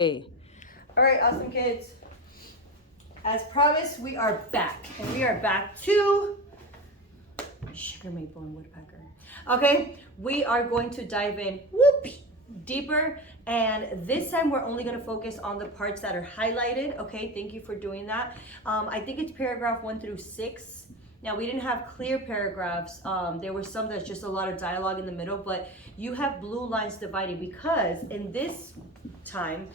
Hey. All right, awesome kids. As promised, we are back. And we are back to sugar maple and woodpecker. Okay, we are going to dive in deeper. And this time we're only going to focus on the parts that are highlighted. Okay, thank you for doing that. I think it's paragraph 1 through 6. Now, we didn't have clear paragraphs. There were some that's just a lot of dialogue in the middle, but you have blue lines dividing because in this time,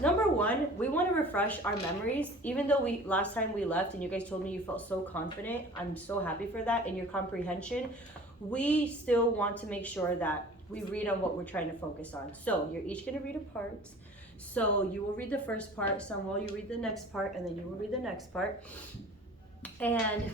number one, we want to refresh our memories. Even though last time we left and you guys told me you felt so confident, I'm so happy for that in your comprehension. We still want to make sure that we read on what we're trying to focus on. So you're each going to read a part. So you will read the first part, Samuel, you read the next part, and then you will read the next part. And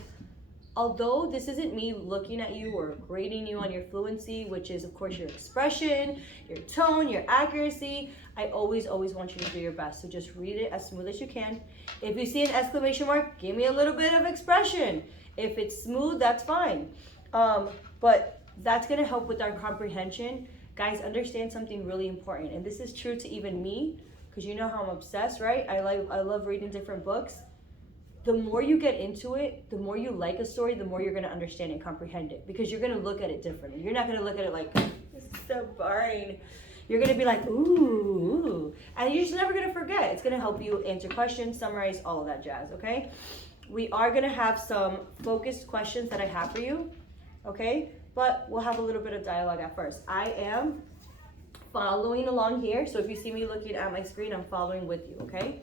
although this isn't me looking at you or grading you on your fluency, which is of course your expression, your tone, your accuracy, I always want you to do your best. So just read it as smooth as you can. If you see an exclamation mark, give me a little bit of expression. If it's smooth, that's fine. But that's gonna help with our comprehension. Guys, understand something really important, and this is true to even me, because you know how I'm obsessed, right? I love reading different books. The more you get into it, the more you like a story, the more you're going to understand and comprehend it, because you're going to look at it differently. You're not going to look at it like, this is so boring. You're going to be like, ooh, and you're just never going to forget. It's going to help you answer questions, summarize, all of that jazz, okay? We are going to have some focused questions that I have for you, okay? But we'll have a little bit of dialogue at first. I am following along here, so if you see me looking at my screen, I'm following with you, okay?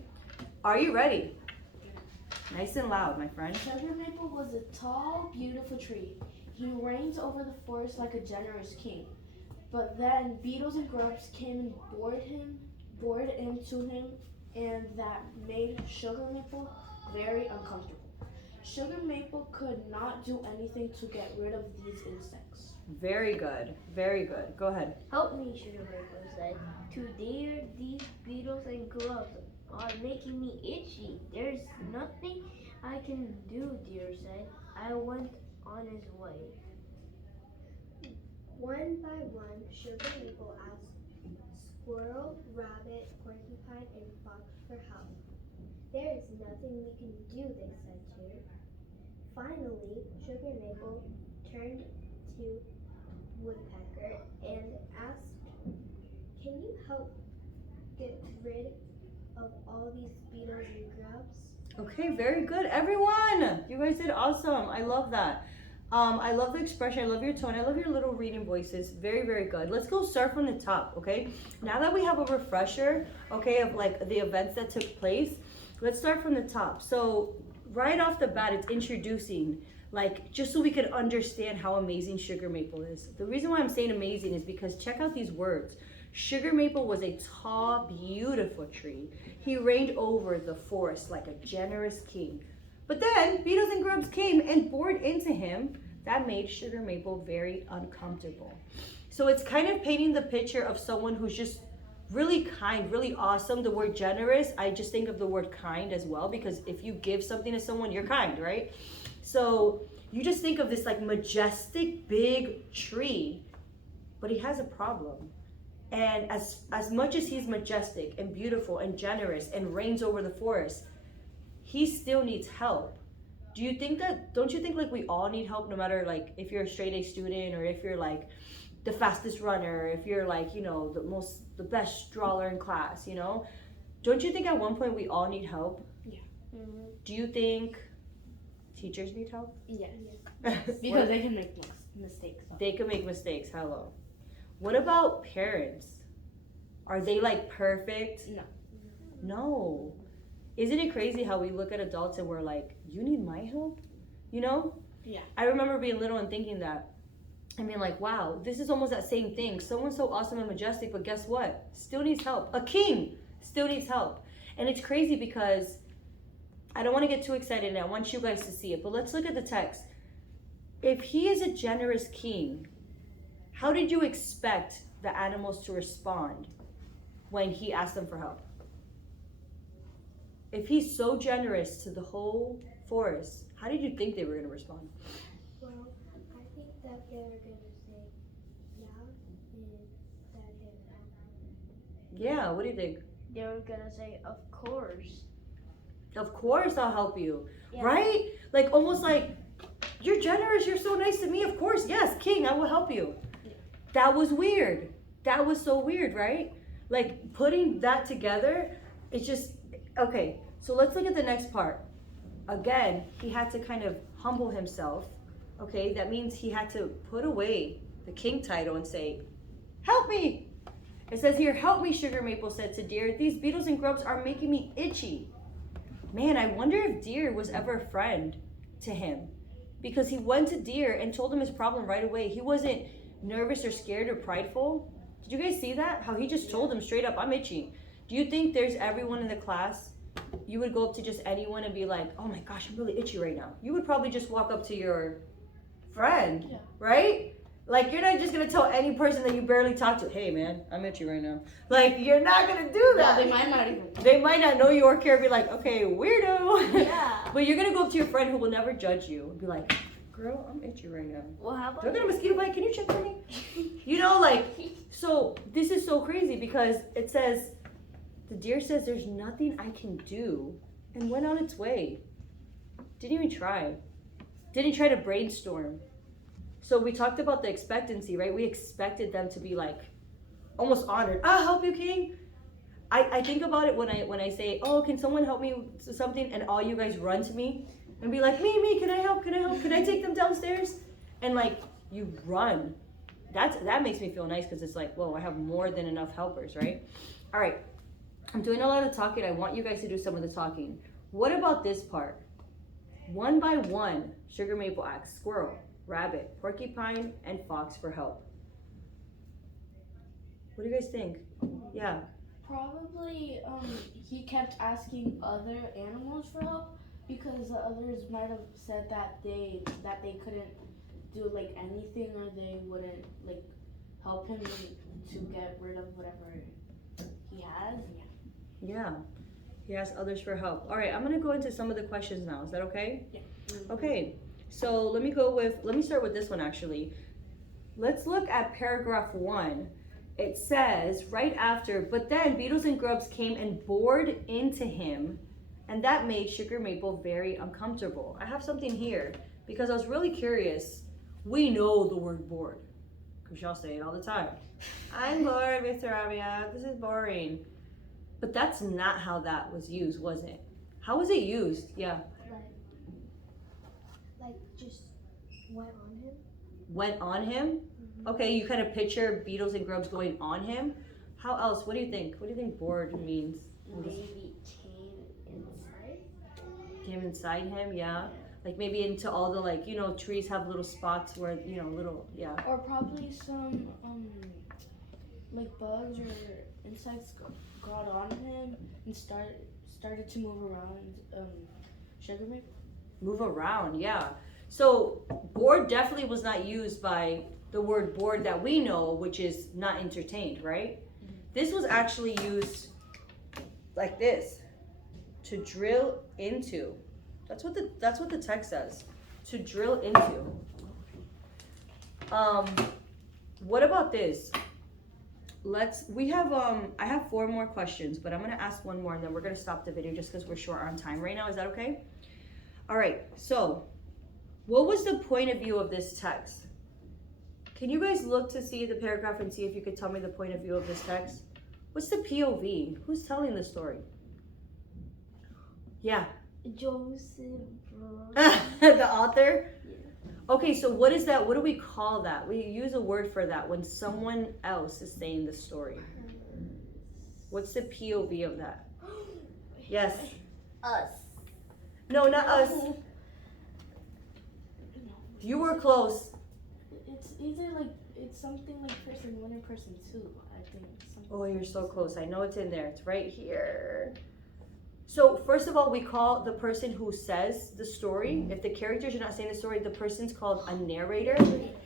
Are you ready? Nice and loud, my friend. Sugar maple was a tall, beautiful tree. He reigns over the forest like a generous king. But then beetles and grubs came and bored into him, and that made Sugar maple very uncomfortable. Sugar maple could not do anything to get rid of these insects. Very good, very good. Go ahead. Help me, Sugar Maple said. Today these beetles and grubs are making me itchy. There's nothing I can do, dear said. I went on his way. One by one, Sugar Maple asked Squirrel, Rabbit, Porcupine, and Fox for help. There is nothing we can do, they said too. Finally, Sugar Maple turned to Woodpecker and asked, "Can you help get rid of all these beetles and grubs?" Okay, very good. Everyone, you guys did awesome. I love that. I love the expression. I love your tone. I love your little reading voices. Very, very good. Let's go start from the top, okay? Now that we have a refresher, okay, of like the events that took place, let's start from the top. So right off the bat, it's introducing, like, just so we could understand how amazing Sugar Maple is. The reason why I'm saying amazing is because check out these words. Sugar Maple was a tall, beautiful tree. He reigned over the forest like a generous king. But then beetles and grubs came and bored into him. That made Sugar Maple very uncomfortable. So it's kind of painting the picture of someone who's just really kind, really awesome. The word generous, I just think of the word kind as well, because if you give something to someone, you're kind, right? So you just think of this like majestic, big tree, but he has a problem. And as much as he's majestic and beautiful and generous and reigns over the forest, he still needs help. Don't you think like we all need help, no matter like if you're a straight A student, or if you're like the fastest runner, if you're like, you know, the best drawer in class, you know? Don't you think at one point we all need help? Yeah. Mm-hmm. Do you think teachers need help? Yeah. Because they can make mistakes. They can make mistakes, hello. What about parents? Are they like perfect? No. No. Isn't it crazy how we look at adults and we're like, you need my help? You know? Yeah. I remember being little and thinking that. I mean, like, wow, this is almost that same thing. Someone so awesome and majestic, but guess what? Still needs help. A king still needs help. And it's crazy because I don't want to get too excited and I want you guys to see it, but let's look at the text. If he is a generous king, how did you expect the animals to respond when he asked them for help? If he's so generous to the whole forest, how did you think they were going to respond? Well, I think that they were going to say, yeah, and that they would help. Yeah, what do you think? they were gonna say, of course. Of course I'll help you. Yeah. Right? Like almost like, you're generous, you're so nice to me. Of course, yes, king, I will help you. That was weird. That was so weird, right? Like putting that together, it's just, okay, so let's look at the next part. Again, he had to kind of humble himself. Okay, that means he had to put away the king title and say, help me. It says here, help me, Sugar Maple said to Deer. These beetles and grubs are making me itchy. Man, I wonder if Deer was ever a friend to him, because he went to Deer and told him his problem right away. He wasn't nervous or scared or prideful. Did you guys see that? How he just told him straight up, I'm itchy. Do you think there's everyone in the class, you would go up to just anyone and be like, oh my gosh, I'm really itchy right now? You would probably just walk up to your friend, right? Like, you're not just gonna tell any person that you barely talk to, hey man, I'm itchy right now. Like, you're not gonna do that. Yeah, they might not even. They might not know you or care, be like, okay, weirdo. Yeah. But you're gonna go up to your friend who will never judge you and be like, girl, I'm itchy right now. Well, how about Do I got a mosquito bite? Can you check for me? You know, like, so this is so crazy because it says, the deer says there's nothing I can do and went on its way. Didn't even try. Didn't try to brainstorm. So we talked about the expectancy, right? We expected them to be like almost honored. I'll help you, king. I think about it when I say, oh, can someone help me with something? And all you guys run to me and be like, me, can I help? Can I take them downstairs? And like, you run. That makes me feel nice because it's like, whoa, I have more than enough helpers, right? All right, I'm doing a lot of talking. I want you guys to do some of the talking. What about this part? One by one, Sugar Maple asks squirrel, rabbit, porcupine, and fox for help. What do you guys think? Yeah. Probably he kept asking other animals for help because the others might have said that they couldn't do like anything, or they wouldn't like help him to get rid of whatever he has. Yeah. He asked others for help. All right, I'm gonna go into some of the questions now. Is that okay? Yeah. Okay. So let me start with this one actually. Let's look at paragraph 1. It says right after, but then beetles and grubs came and bored into him, and that made Sugar Maple very uncomfortable. I have something here because I was really curious. We know the word bored because y'all say it all the time. I'm bored, Mr. Rabia. This is boring. But that's not how that was used, was it? How was it used? Yeah. Like just went on him. Went on him? Okay, you kind of picture beetles and grubs going on him. How else? What do you think? What do you think bored means? Maybe came inside? Came inside him, yeah. Like maybe into all the, like, you know, trees have little spots where, you know, little, yeah. Or probably some like bugs or insects got on him and started to move around Sugar Maple. Move around, yeah. So bored definitely was not used by the word bored that we know, which is not entertained, right? Mm-hmm. This was actually used like this, to drill into. That's what the text says, to drill into. What about this? I have 4 more questions, but I'm gonna ask one more and then we're gonna stop the video just because we're short on time right now. Is that okay? All right, so what was the point of view of this text? Can you guys look to see the paragraph and see if you could tell me the point of view of this text? What's the POV? Who's telling the story? Yeah. Joseph. The author? Yeah. Okay, so what is that? What do we call that? We use a word for that when someone else is saying the story. What's the POV of that? Yes. Us. No, not us. You were close. It's either like it's something like person 1 or person 2. I think. Oh, you're so close. I know it's in there. It's right here. So first of all, we call the person who says the story. If the characters are not saying the story, the person's called a narrator.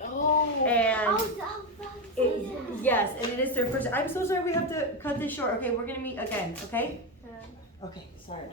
Oh. And yes, and it is third person. I'm so sorry we have to cut this short. Okay, we're gonna meet again. Okay. Okay. Sorry.